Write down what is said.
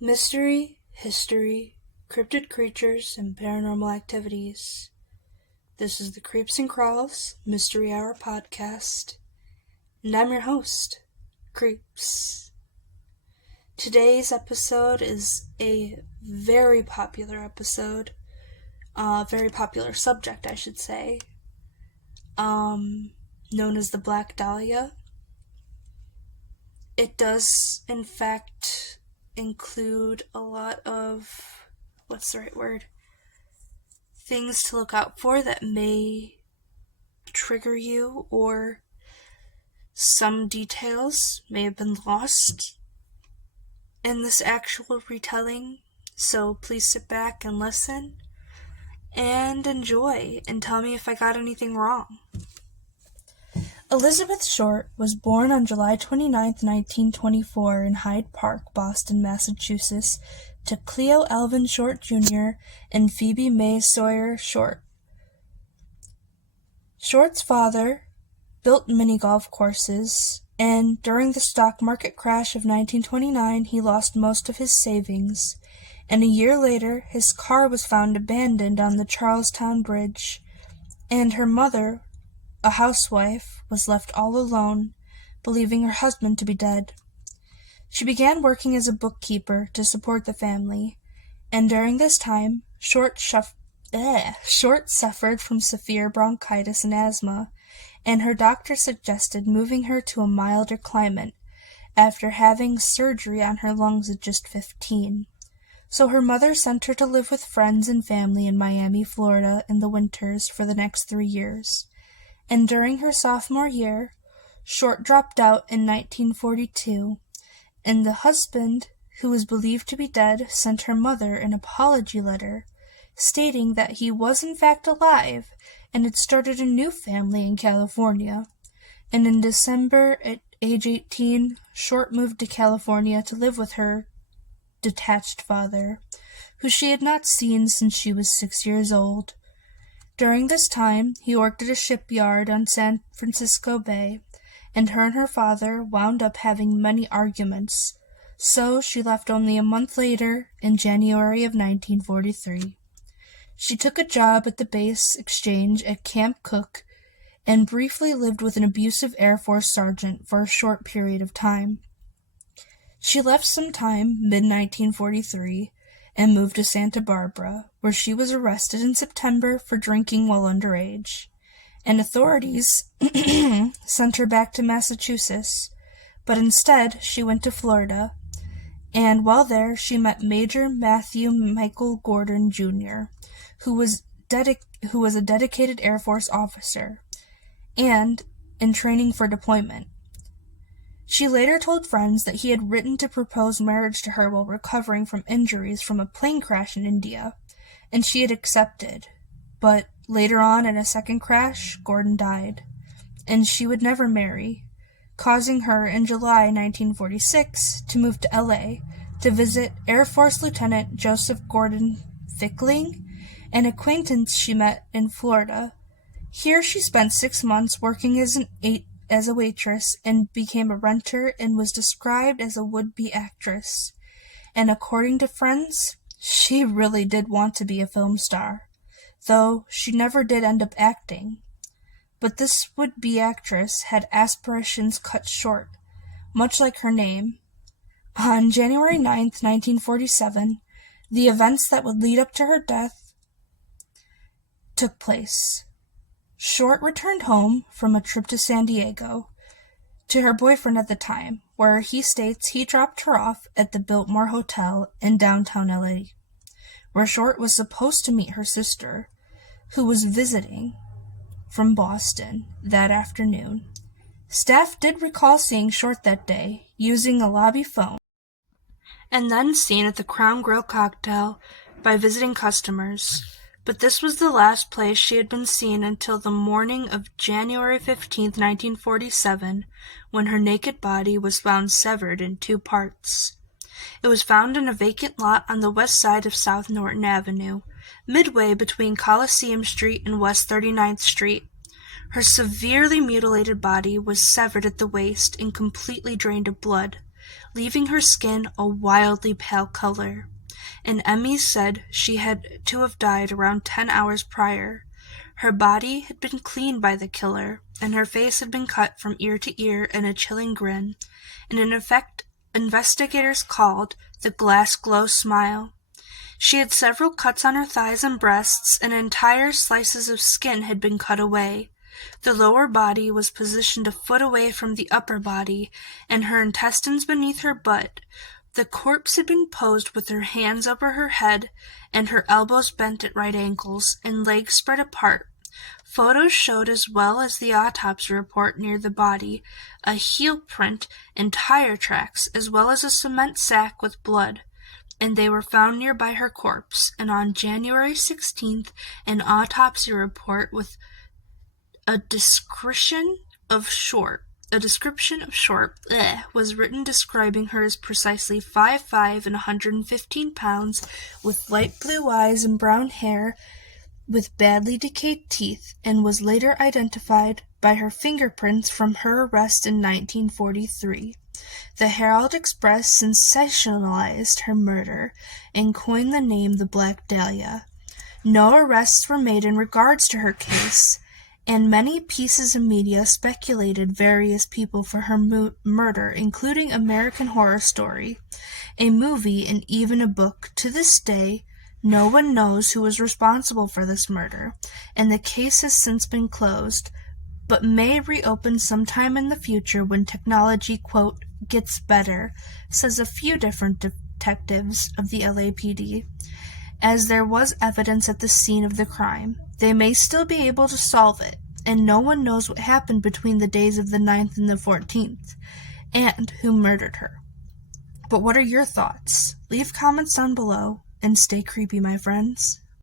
Mystery, history, cryptid creatures, and paranormal activities. This is the Creeps and Crawls Mystery Hour podcast, and I'm your host, Creeps. Today's episode is a very popular episode, very popular subject, I should say, known as the Black Dahlia. It does, in fact, include a lot of, things to look out for that may trigger you, or some details may have been lost in this actual retelling. So please sit back and listen and enjoy, and tell me if I got anything wrong. Elizabeth Short was born on July 29, 1924 in Hyde Park, Boston, Massachusetts, to Cleo Alvin Short Jr. and Phoebe May Sawyer Short. Short's father built mini golf courses, and during the stock market crash of 1929, he lost most of his savings, and a year later, his car was found abandoned on the Charlestown Bridge, and her mother, a housewife, was left all alone, believing her husband to be dead. She began working as a bookkeeper to support the family, and during this time, Short suffered from severe bronchitis and asthma, and her doctor suggested moving her to a milder climate after having surgery on her lungs at just 15. So her mother sent her to live with friends and family in Miami, Florida in the winters for the next 3 years. And during her sophomore year, Short dropped out in 1942, and the husband, who was believed to be dead, sent her mother an apology letter, stating that he was in fact alive and had started a new family in California. And in December, at age 18, Short moved to California to live with her detached father, who she had not seen since she was 6 years old. During this time, he worked at a shipyard on San Francisco Bay, and her father wound up having many arguments, so she left only a month later, in January of 1943. She took a job at the base exchange at Camp Cook, and briefly lived with an abusive Air Force sergeant for a short period of time. She left sometime mid-1943, and moved to Santa Barbara, where she was arrested in September for drinking while underage, and authorities sent her back to Massachusetts, but instead she went to Florida, and while there she met Major Matthew Michael Gordon, Jr., who was a dedicated Air Force officer, and in training for deployment. She later told friends that he had written to propose marriage to her while recovering from injuries from a plane crash in India, and she had accepted. But later on, in a second crash, Gordon died, and she would never marry, causing her in July 1946 to move to LA to visit Air Force Lieutenant Joseph Gordon Fickling, an acquaintance she met in Florida. Here she spent 6 months working as a waitress, and became a renter, and was described as a would-be actress. And according to friends, she really did want to be a film star, though she never did end up acting. But this would-be actress had aspirations cut short, much like her name. On January 9th, 1947, the events that would lead up to her death took place. Short returned home from a trip to San Diego to her boyfriend at the time, where he states he dropped her off at the Biltmore Hotel in downtown LA, where Short was supposed to meet her sister, who was visiting from Boston that afternoon. Staff did recall seeing Short that day, using a lobby phone, and then seen at the Crown Grill cocktail by visiting customers. But this was the last place she had been seen until the morning of January 15, 1947, when her naked body was found severed in 2 parts. It was found in a vacant lot on the west side of South Norton Avenue, midway between Coliseum Street and West 39th Street. Her severely mutilated body was severed at the waist and completely drained of blood, leaving her skin a wildly pale color. And Emmy said she had to have died around 10 hours prior. Her body had been cleaned by the killer, and her face had been cut from ear to ear in a chilling grin, in an effect investigators called the glass glow smile. She had several cuts on her thighs and breasts, and entire slices of skin had been cut away. The lower body was positioned a foot away from the upper body, and her intestines beneath her butt. The corpse had been posed with her hands over her head, and her elbows bent at right angles, and legs spread apart. Photos showed, as well as the autopsy report near the body, a heel print and tire tracks, as well as a cement sack with blood, and they were found nearby her corpse. And on January 16th, an autopsy report with a description of Short was written, describing her as precisely 5'5" and 115 pounds, with light blue eyes and brown hair, with badly decayed teeth, and was later identified by her fingerprints from her arrest in 1943. The Herald Express sensationalized her murder and coined the name the Black Dahlia. No arrests were made in regards to her case, and many pieces of media speculated various people for her murder, including American Horror Story, a movie, and even a book. To this day, no one knows who was responsible for this murder, and the case has since been closed, but may reopen sometime in the future when technology, quote, gets better, says a few different detectives of the LAPD. As there was evidence at the scene of the crime, they may still be able to solve it, and no one knows what happened between the days of the 9th and the 14th, and who murdered her. But what are your thoughts? Leave comments down below, and stay creepy, my friends.